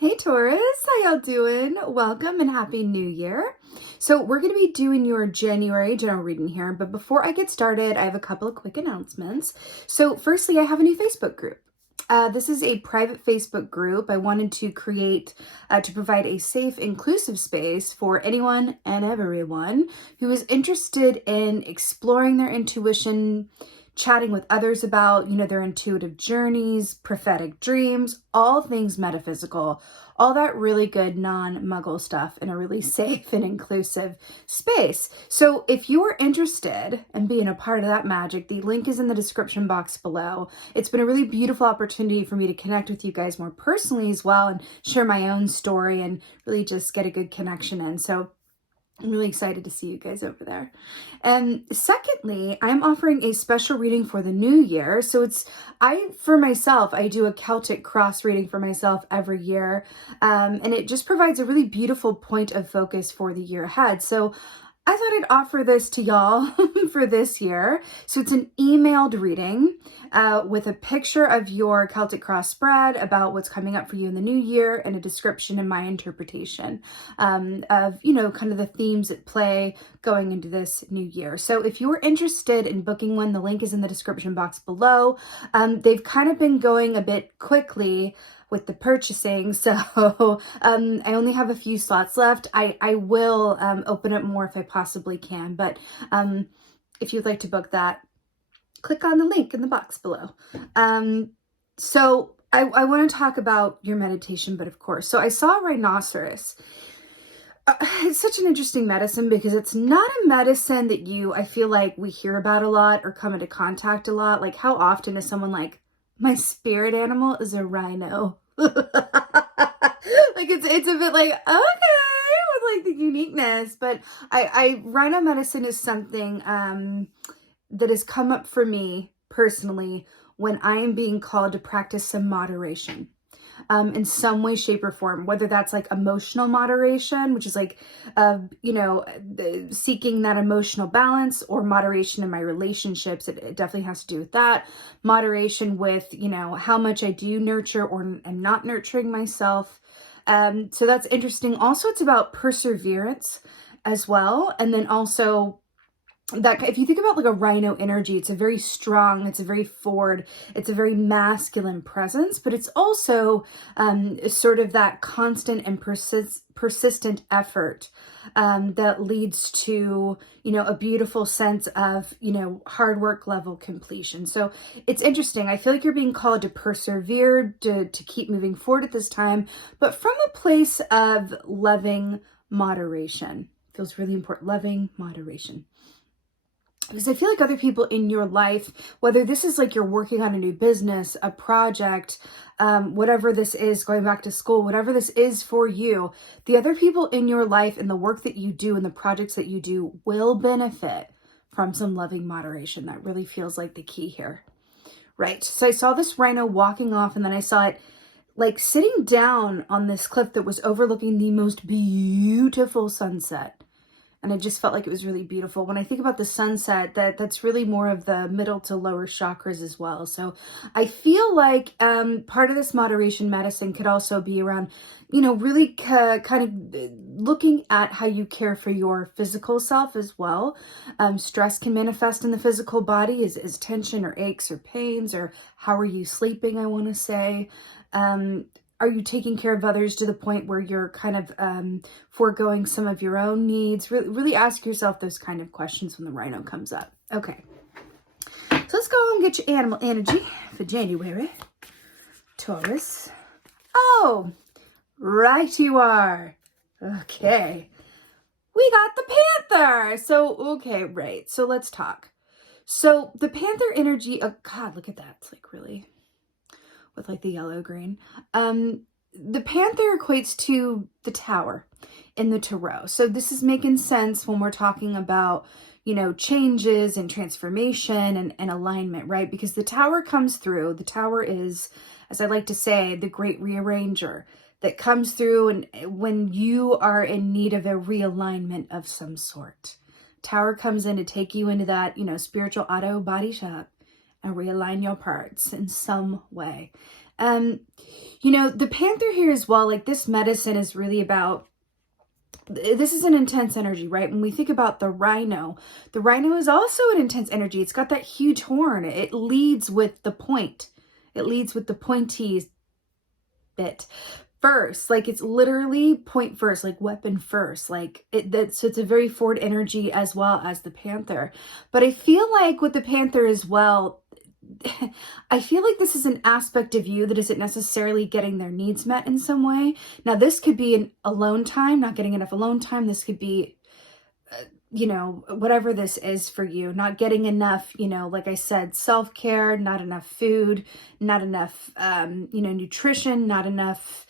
Hey Taurus, how y'all doing? Welcome and Happy New Year. So we're going to be doing your January general reading here, but before I get started, I have a couple of quick announcements. So firstly, I have a new Facebook group. This is a private Facebook group I wanted to create to provide a safe, inclusive space for anyone and everyone who is interested in exploring their intuition, chatting with others about, their intuitive journeys, prophetic dreams, all things metaphysical, all that really good non-muggle stuff in a really safe and inclusive space. So if you are interested in being a part of that magic, the link is in the description box below. It's been a really beautiful opportunity for me to connect with you guys more personally as well and share my own story and really just get a good connection in. So I'm really excited to see you guys over there. And secondly, I'm offering a special reading for the new year. So for myself, I do a Celtic cross reading for myself every year. And it just provides a really beautiful point of focus for the year ahead. So I thought I'd offer this to y'all for this year. So it's an emailed reading with a picture of your Celtic cross spread about what's coming up for you in the new year and a description and my interpretation of, kind of the themes at play going into this new year. So if you're interested in booking one, the link is in the description box below. They've kind of been going a bit quickly with the purchasing. So I only have a few slots left. I will open up more if I possibly can. But if you'd like to book that, click on the link in the box below. So I want to talk about your meditation, but of course. So I saw a rhinoceros. It's such an interesting medicine because it's not a medicine that I feel like we hear about a lot or come into contact a lot. Like how often is someone like, my spirit animal is a rhino? Like it's a bit like, okay, with like the uniqueness, but I rhino medicine is something that has come up for me personally when I am being called to practice some moderation. In some way, shape, or form, whether that's like emotional moderation, which is like, seeking that emotional balance, or moderation in my relationships. It definitely has to do with that. Moderation with, how much I do nurture or am not nurturing myself. So that's interesting. Also, it's about perseverance as well. And then also, that if you think about like a rhino energy, it's a very strong, it's a very forward, it's a very masculine presence, but it's also sort of that constant and persistent effort that leads to, a beautiful sense of, hard work level completion. So it's interesting. I feel like you're being called to persevere, to keep moving forward at this time, but from a place of loving moderation. Feels really important. Loving moderation. Because I feel like other people in your life, whether this is like you're working on a new business, a project, whatever this is, going back to school, whatever this is for you, the other people in your life and the work that you do and the projects that you do will benefit from some loving moderation. That really feels like the key here. Right. So I saw this rhino walking off, and then I saw it like sitting down on this cliff that was overlooking the most beautiful sunset. And it just felt like it was really beautiful. When I think about the sunset, that's really more of the middle to lower chakras as well. So I feel like part of this moderation medicine could also be around, really kind of looking at how you care for your physical self as well. Stress can manifest in the physical body as tension or aches or pains, or how are you sleeping, I want to say. Are you taking care of others to the point where you're kind of foregoing some of your own needs? Really ask yourself those kind of questions when the rhino comes up. Okay, so let's go and get your animal energy for January. Taurus. Oh, right you are. Okay, we got the Panther. So, okay, right. So let's talk. So the Panther energy, oh God, look at that. It's like really... with like the yellow green. The Panther equates to the tower in the tarot. So this is making sense when we're talking about, changes and transformation and alignment, right? Because the tower comes through. The tower is, as I like to say, the great rearranger that comes through and when you are in need of a realignment of some sort. Tower comes in to take you into that, spiritual auto body shop and realign your parts in some way. You know, the Panther here as well, like this medicine is really about, this is an intense energy, right? When we think about the Rhino is also an intense energy. It's got that huge horn. It leads with the point. It leads with the pointy bit first. Like it's literally point first, like weapon first. Like so it's a very forward energy as well as the Panther. But I feel like with the Panther as well, I feel like this is an aspect of you that isn't necessarily getting their needs met in some way. Now, this could be an alone time, not getting enough alone time. This could be, you know, whatever this is for you, not getting enough, you know, like I said, self-care, not enough food, not enough, you know, nutrition, not enough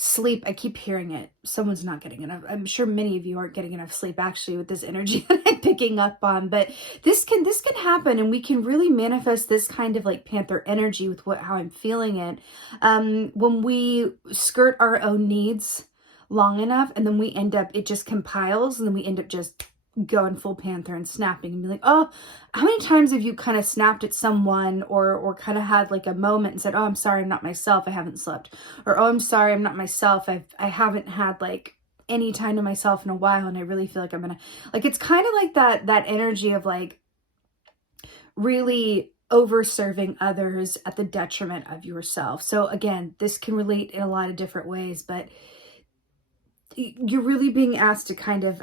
sleep. I keep hearing it. Someone's not getting enough. I'm sure many of you aren't getting enough sleep actually with this energy that I'm picking up on, but this can happen, and we can really manifest this kind of like Panther energy with how I'm feeling it. When we skirt our own needs long enough, and then we end up, it just compiles, and then we end up just going full Panther and snapping and be like, oh, how many times have you kind of snapped at someone or kind of had like a moment and said, oh, I'm sorry, I'm not myself, I haven't slept, or oh, I'm sorry, I'm not myself, I haven't had like any time to myself in a while, and I really feel like I'm gonna, like, it's kind of like that energy of like really over serving others at the detriment of yourself. So again, this can relate in a lot of different ways, but you're really being asked to kind of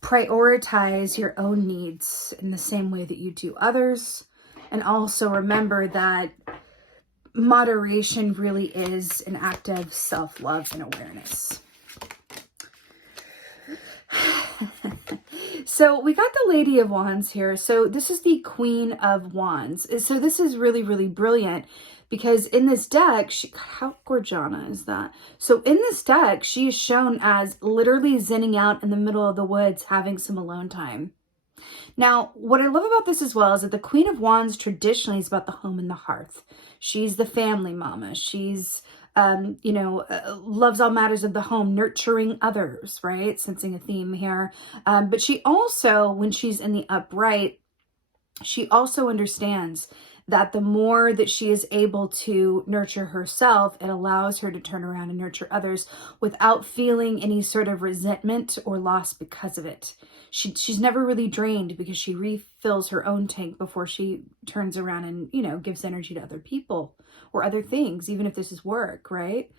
prioritize your own needs in the same way that you do others. And also remember that moderation really is an act of self-love and awareness. So we got the Lady of Wands here. So this is the Queen of Wands. So this is really, really brilliant, because in this deck, how gorgiana is that? So in this deck, she is shown as literally zenning out in the middle of the woods, having some alone time. Now, what I love about this as well is that the Queen of Wands traditionally is about the home and the hearth. She's the family mama. She's, you know, loves all matters of the home, nurturing others, right? Sensing a theme here. But she also, when she's in the upright, she also understands that the more that she is able to nurture herself, it allows her to turn around and nurture others without feeling any sort of resentment or loss because of it. She's never really drained, because she refills her own tank before she turns around and, you know, gives energy to other people or other things, even if this is work, right?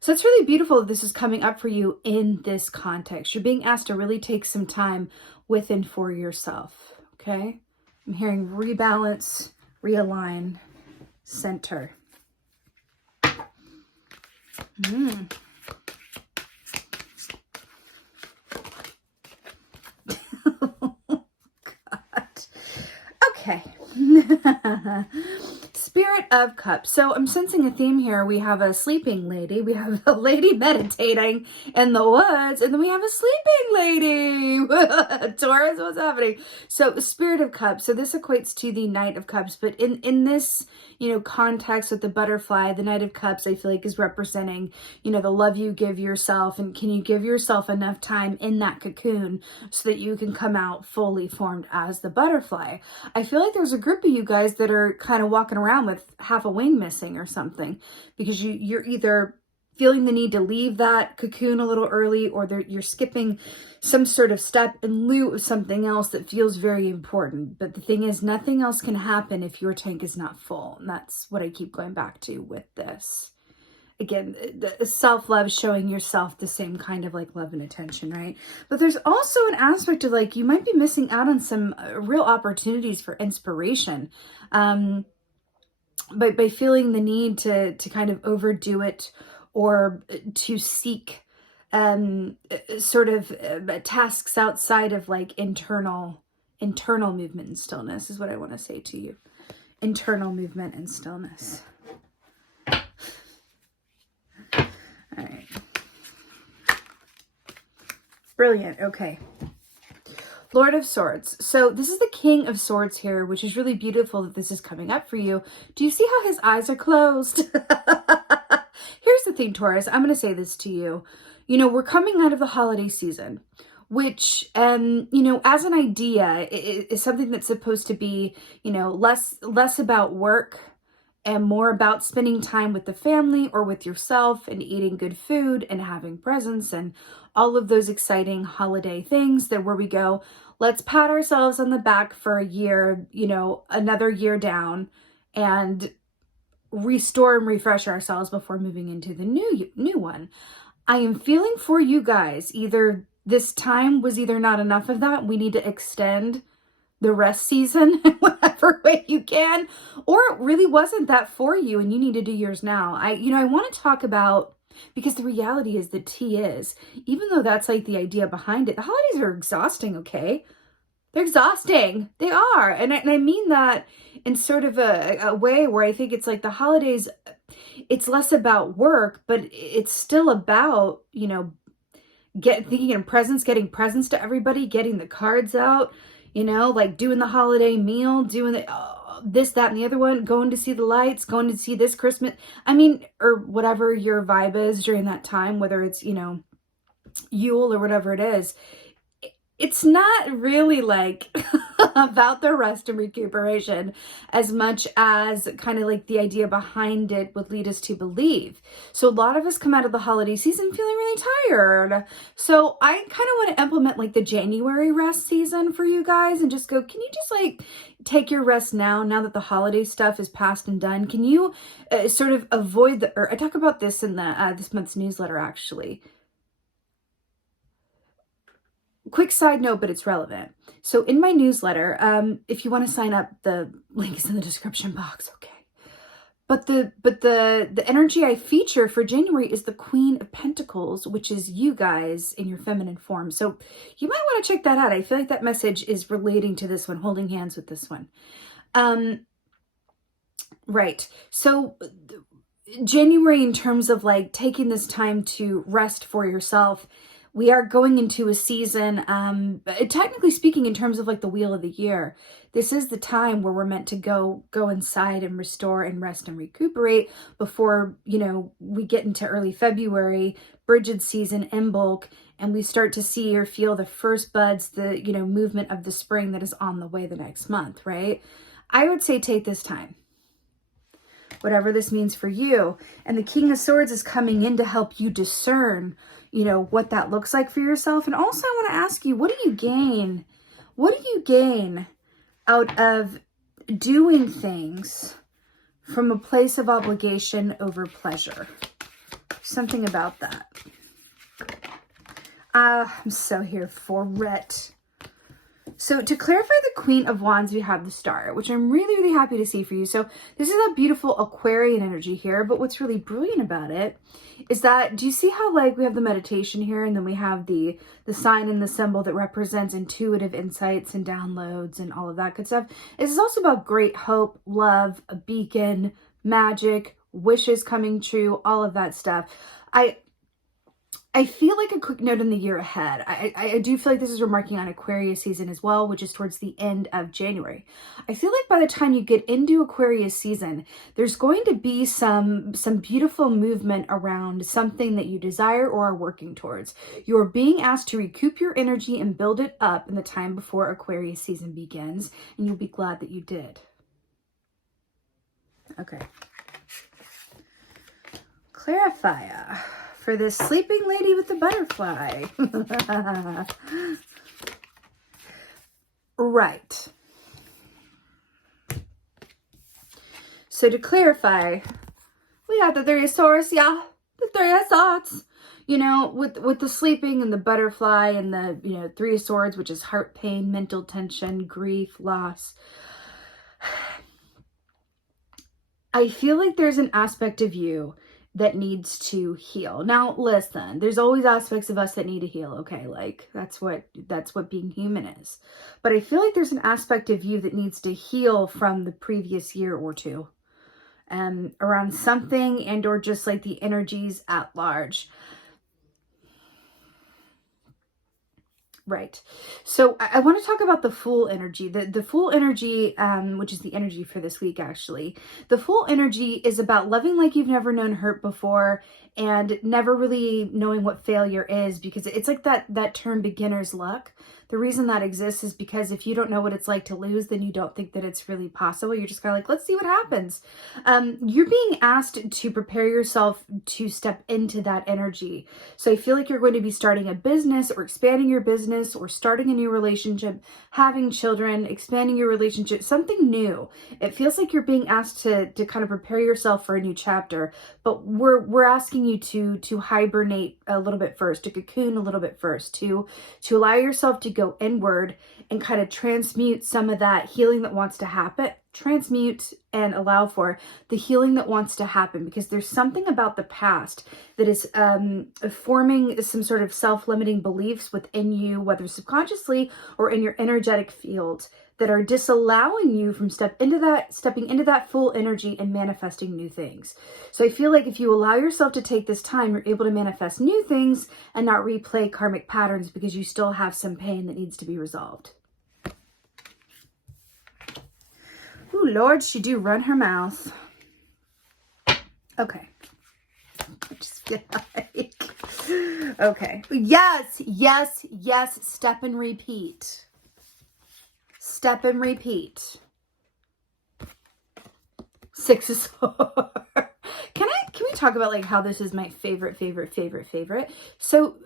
So it's really beautiful that this is coming up for you in this context. You're being asked to really take some time with and for yourself, okay? I'm hearing rebalance, realign, center. God. Okay. Spirit of Cups. So I'm sensing a theme here. We have a sleeping lady. We have a lady meditating in the woods. And then we have a sleeping lady. Taurus, what's happening? So Spirit of Cups. So this equates to the Knight of Cups. But in this, you know, context with the butterfly, the Knight of Cups, I feel like is representing, you know, the love you give yourself. And can you give yourself enough time in that cocoon so that you can come out fully formed as the butterfly? I feel like there's a group of you guys that are kind of walking around with half a wing missing or something, because you're either feeling the need to leave that cocoon a little early, or you're skipping some sort of step in lieu of something else that feels very important. But the thing is, nothing else can happen if your tank is not full. And that's what I keep going back to with this. Again, the self-love, showing yourself the same kind of like love and attention, right? But there's also an aspect of like, you might be missing out on some real opportunities for inspiration. But by feeling the need to kind of overdo it, or to seek sort of tasks outside of like internal movement and stillness is what I want to say to you. Internal movement and stillness. All right. Brilliant. Okay. Lord of Swords. So this is the King of Swords here, which is really beautiful that this is coming up for you. Do you see how his eyes are closed? Here's the thing, Taurus. I'm going to say this to you. You know, we're coming out of the holiday season. which, you know, as an idea is something that's supposed to be, you know, less about work and more about spending time with the family or with yourself and eating good food and having presents and all of those exciting holiday things that where we go, let's pat ourselves on the back for a year, you know, another year down, and restore and refresh ourselves before moving into the new one. I am feeling for you guys. Either this time was either not enough of that, we need to extend the rest season in whatever way you can, or it really wasn't that for you and you need to do yours now. I want to talk about, because the reality is the tea is, even though that's like the idea behind it, the holidays are exhausting, okay? They're exhausting. They are. And I mean that in sort of a way where I think it's like the holidays, it's less about work, but it's still about, you know, getting presents to everybody, getting the cards out, you know, like doing the holiday meal, doing this, that, and the other one, going to see the lights, going to see this Christmas. I mean, or whatever your vibe is during that time, whether it's, you know, Yule or whatever it is. It's not really like about the rest and recuperation as much as kind of like the idea behind it would lead us to believe. So a lot of us come out of the holiday season feeling really tired. So I kind of want to implement like the January rest season for you guys and just go, can you just like take your rest now that the holiday stuff is past and done? Can you sort of avoid or I talk about this in the this month's newsletter actually. Quick side note, but it's relevant. So in my newsletter, if you want to sign up, the link is in the description box, okay? But the energy I feature for January is the Queen of Pentacles, which is you guys in your feminine form. So you might want to check that out. I feel like that message is relating to this one, holding hands with this one. Right. So January, in terms of like taking this time to rest for yourself, we are going into a season, technically speaking, in terms of like the wheel of the year, this is the time where we're meant to go inside and restore and rest and recuperate before, you know, we get into early February, Bridget season in bulk, and we start to see or feel the first buds, the, you know, movement of the spring that is on the way the next month, right? I would say take this time, whatever this means for you. And the King of Swords is coming in to help you discern, you know, what that looks like for yourself. And also I want to ask you, what do you gain? What do you gain out of doing things from a place of obligation over pleasure? Something about that. I'm so here for it. So to clarify the Queen of Wands, we have the Star, which I'm really, really happy to see for you. So this is a beautiful Aquarian energy here, but what's really brilliant about it is that, do you see how like we have the meditation here and then we have the sign and the symbol that represents intuitive insights and downloads and all of that good stuff? This is also about great hope, love, a beacon, magic, wishes coming true, all of that stuff. I feel like a quick note in the year ahead. I do feel like this is remarking on Aquarius season as well, which is towards the end of January. I feel like by the time you get into Aquarius season, there's going to be some beautiful movement around something that you desire or are working towards. You're being asked to recoup your energy and build it up in the time before Aquarius season begins, and you'll be glad that you did. Okay. Clarifier. For this sleeping lady with the butterfly. Right. So to clarify, we have the Three of Swords, yeah. The Three of Swords. You know, with the sleeping and the butterfly and the, you know, Three of Swords, which is heart pain, mental tension, grief, loss. I feel like there's an aspect of you that needs to heal. Now, listen, there's always aspects of us that need to heal, okay? Like, that's what being human is. But I feel like there's an aspect of you that needs to heal from the previous year or two, around something and or just like the energies at large. Right. So I want to talk about the Fool energy. The Fool energy, which is the energy for this week, actually. The Fool energy is about loving like you've never known hurt before and never really knowing what failure is, because it's like that term beginner's luck. The reason that exists is because if you don't know what it's like to lose, then you don't think that it's really possible. You're just kind of like, let's see what happens. You're being asked to prepare yourself to step into that energy. So I feel like you're going to be starting a business or expanding your business or starting a new relationship, having children, expanding your relationship, something new. It feels like you're being asked to kind of prepare yourself for a new chapter, but we're asking you to hibernate a little bit first, to cocoon a little bit first, to allow yourself to go inward and kind of transmute some of that healing that wants to happen, transmute and allow for the healing that wants to happen, because there's something about the past that is forming some sort of self-limiting beliefs within you, whether subconsciously or in your energetic field, that are disallowing you from stepping into that full energy and manifesting new things. So I feel like if you allow yourself to take this time, you're able to manifest new things and not replay karmic patterns because you still have some pain that needs to be resolved. Ooh, Lord, she do run her mouth. Okay. Just feel like... Okay. Yes, yes, yes. Step and repeat. Step and repeat. Six of Swords. Can we talk about like how this is my favorite? So,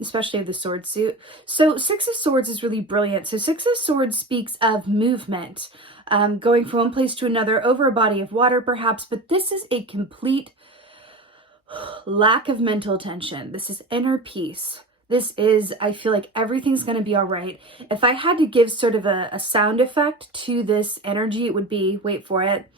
especially the sword suit. So Six of Swords is really brilliant. So Six of Swords speaks of movement, going from one place to another over a body of water, perhaps, but this is a complete lack of mental tension. This is inner peace. This is, I feel like everything's going to be all right. If I had to give sort of a sound effect to this energy, it would be, wait for it.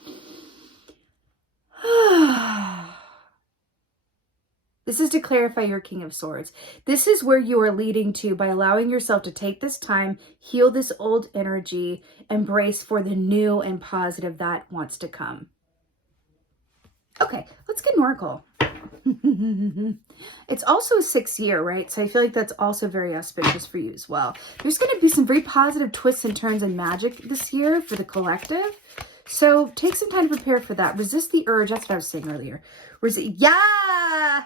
This is to clarify your King of Swords. This is where you are leading to by allowing yourself to take this time, heal this old energy, embrace for the new and positive that wants to come. Okay, let's get an oracle. It's also a 6th year, right? So I feel like that's also very auspicious for you as well. There's going to be some very positive twists and turns and magic this year for the collective. So take some time to prepare for that. Resist the urge. That's what I was saying earlier. Yeah!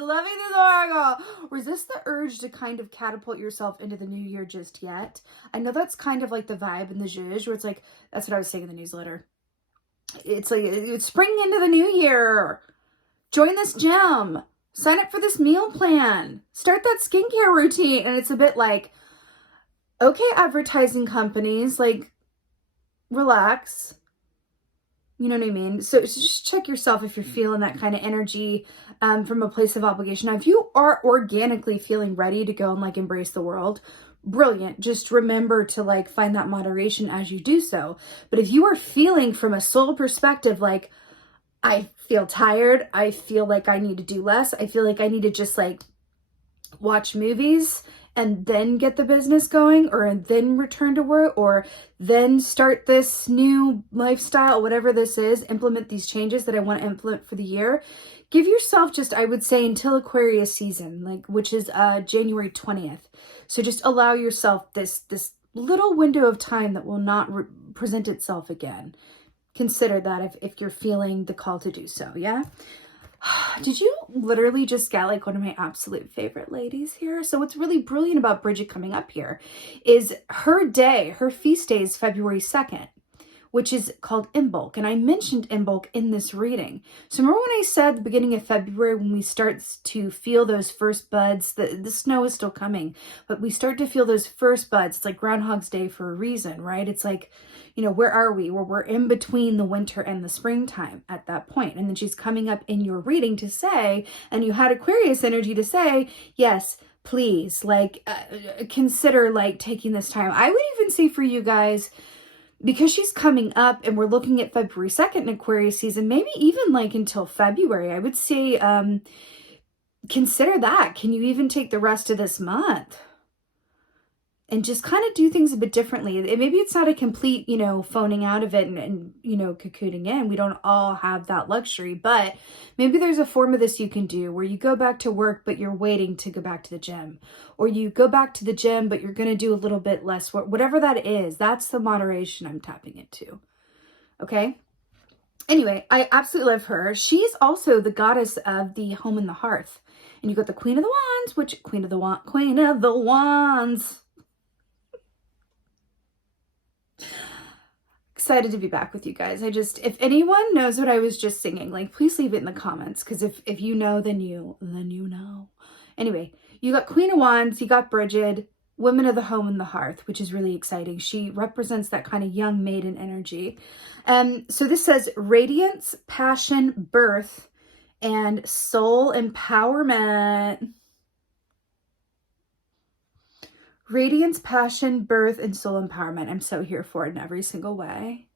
Loving this oracle. Resist the urge to kind of catapult yourself into the new year just yet. I know that's kind of like the vibe in the zhuzh, where it's like, that's what I was saying in the newsletter. It's like, it's spring into the new year. Join this gym. Sign up for this meal plan. Start that skincare routine. And it's a bit like, okay, advertising companies, like, relax. You know what I mean? So just check yourself if you're feeling that kind of energy from a place of obligation. Now, if you are organically feeling ready to go and like embrace the world, brilliant. Just remember to like find that moderation as you do so. But if you are feeling from a soul perspective, like, I feel tired, I feel like I need to do less, I feel like I need to just like watch movies and then get the business going, or then return to work, or then start this new lifestyle, whatever this is, implement these changes that I want to implement for the year. Give yourself just, I would say, until Aquarius season, like, which is January 20th. So just allow yourself this little window of time that will not present itself again. Consider that if you're feeling the call to do so, yeah? Did you literally just get like one of my absolute favorite ladies here? So what's really brilliant about Bridget coming up here is her feast day is February 2nd, which is called Imbolc. And I mentioned Imbolc in this reading. So remember when I said at the beginning of February, when we start to feel those first buds, the snow is still coming, but we start to feel those first buds. It's like Groundhog's Day for a reason, right? It's like, you know, where are we? We're in between the winter and the springtime at that point. And then she's coming up in your reading to say, and you had Aquarius energy to say, yes, please, like, consider like taking this time. I would even say for you guys, because she's coming up and we're looking at February 2nd in Aquarius season, maybe even like until February, I would say, consider that. Can you even take the rest of this month and just kind of do things a bit differently. Maybe it's not a complete, you know, phoning out of it and you know, cocooning in. We don't all have that luxury, but maybe there's a form of this you can do where you go back to work, but you're waiting to go back to the gym, or you go back to the gym, but you're going to do a little bit less work. Whatever that is, that's the moderation I'm tapping into. Okay. Anyway, I absolutely love her. She's also the goddess of the home and the hearth. And you got the Queen of the Wands, which Queen of the Wands. Excited to be back with you guys. If anyone knows what I was just singing, like, please leave it in the comments, because if you know, then you know. Anyway, you got Queen of Wands, you got Bridget, women of the home and the hearth, which is really exciting. She represents that kind of young maiden energy. So this says radiance, passion, birth, and soul empowerment. Radiance, passion, birth, and soul empowerment. I'm so here for it in every single way.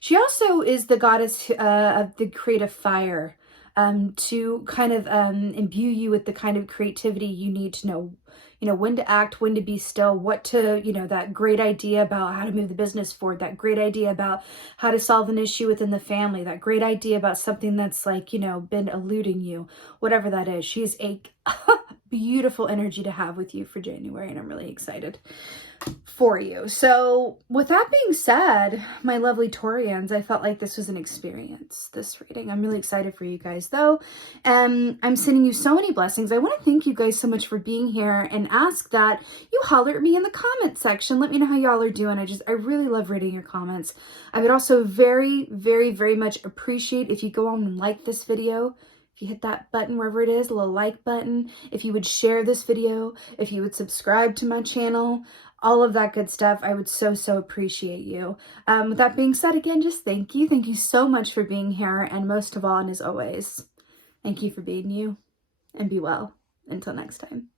She also is the goddess of the creative fire, to kind of imbue you with the kind of creativity you need to know, you know, when to act, when to be still, what to, you know, that great idea about how to move the business forward, that great idea about how to solve an issue within the family, that great idea about something that's like, you know, been eluding you, whatever that is. She's a beautiful energy to have with you for January, and I'm really excited for you. So with that being said, my lovely Taurians, I felt like this was an experience, this reading. I'm really excited for you guys though. And I'm sending you so many blessings. I want to thank you guys so much for being here, and ask that you holler at me in the comment section. Let me know how y'all are doing. I really love reading your comments. I would also very, very, very much appreciate if you go on and like this video. If you hit that button, wherever it is, a little like button, if you would share this video, if you would subscribe to my channel, all of that good stuff, I would so, so appreciate you. With that being said, again, just thank you. Thank you so much for being here. And most of all, and as always, thank you for being you, and be well. Until next time.